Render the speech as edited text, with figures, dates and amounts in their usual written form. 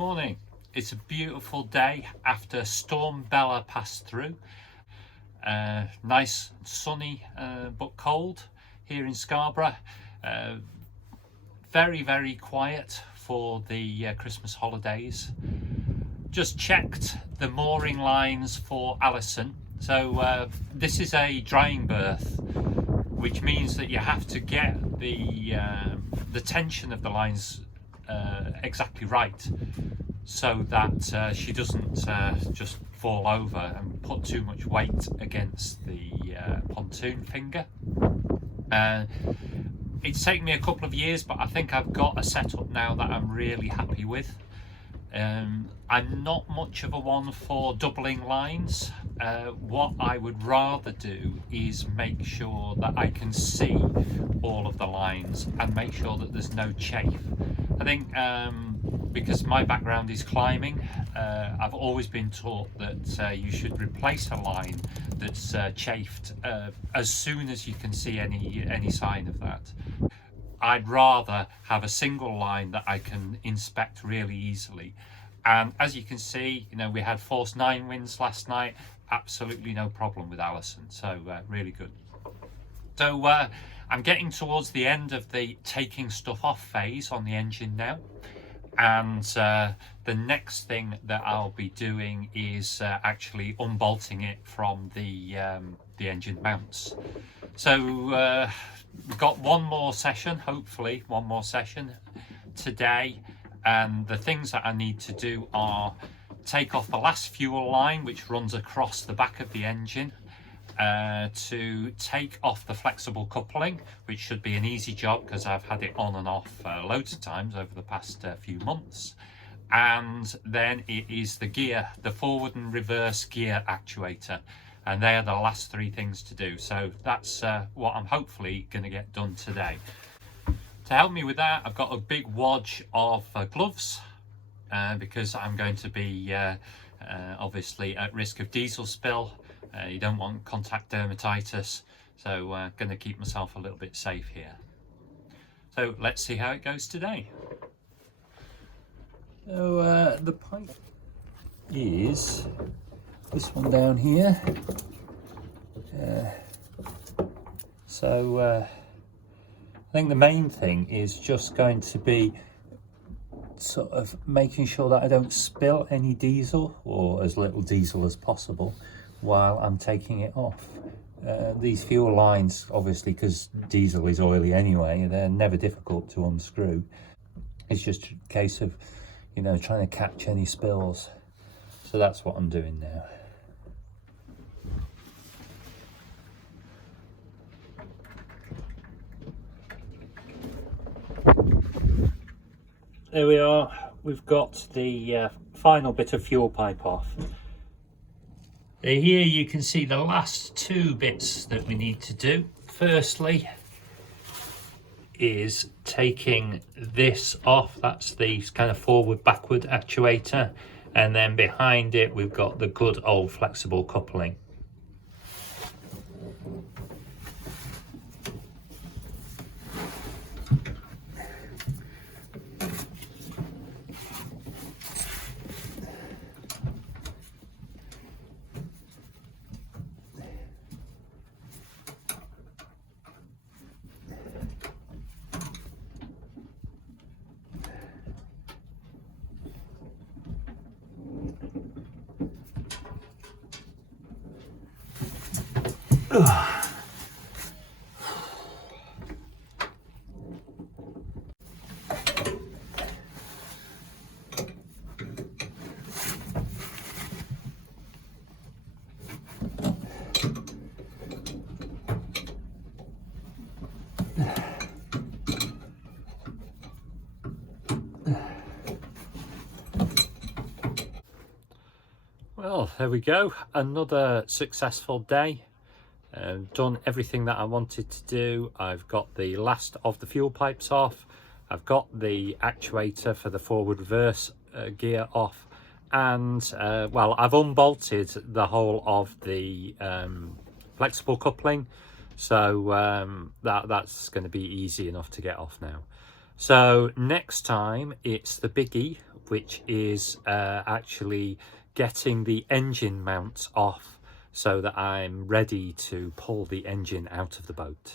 morning. It's a beautiful day after Storm Bella passed through. Nice, sunny, but cold here in Scarborough. Very, very quiet for the Christmas holidays. Just checked the mooring lines for Alison. So this is a drying berth, which means that you have to get the tension of the lines exactly right, so that she doesn't just fall over and put too much weight against the pontoon finger. It's taken me a couple of years, but I think I've got a setup now that I'm really happy with. I'm not much of a one for doubling lines. What I would rather do is make sure that I can see all of the lines and make sure that there's no chafe. I think because my background is climbing, I've always been taught that you should replace a line that's chafed as soon as you can see any sign of that. I'd rather have a single line that I can inspect really easily. And as you can see, we had force 9 winds last night, absolutely no problem with Alison, so really good. So I'm getting towards the end of the taking stuff off phase on the engine now, and the next thing that I'll be doing is actually unbolting it from the engine mounts. So we've got one more session, hopefully one more session today, and the things that I need to do are take off the last fuel line which runs across the back of the engine, to take off the flexible coupling, which should be an easy job because I've had it on and off loads of times over the past few months. And then it is the gear, the forward and reverse gear actuator, and they are the last 3 things to do. So that's what I'm hopefully going to get done today. To help me with that, I've got a big wad of gloves, because I'm going to be obviously at risk of diesel spill. You don't want contact dermatitis, so going to keep myself a little bit safe here. So let's see how it goes today. So the pipe is this one down here. I think the main thing is just going to be sort of making sure that I don't spill any diesel, or as little diesel as possible, while I'm taking it off. These fuel lines, obviously, because diesel is oily anyway, they're never difficult to unscrew. It's just a case of, trying to catch any spills. So that's what I'm doing now. There we are, we've got the final bit of fuel pipe off. Here you can see the last 2 bits that we need to do. Firstly is taking this off, that's the kind of forward backward actuator, and then behind it we've got the good old flexible coupling. Well, there we go, another successful day. Done everything that I wanted to do. I've got the last of the fuel pipes off, I've got the actuator for the forward reverse gear off, and well, I've unbolted the whole of the flexible coupling, so that's going to be easy enough to get off now. So next time it's the biggie, which is actually getting the engine mounts off so that I'm ready to pull the engine out of the boat.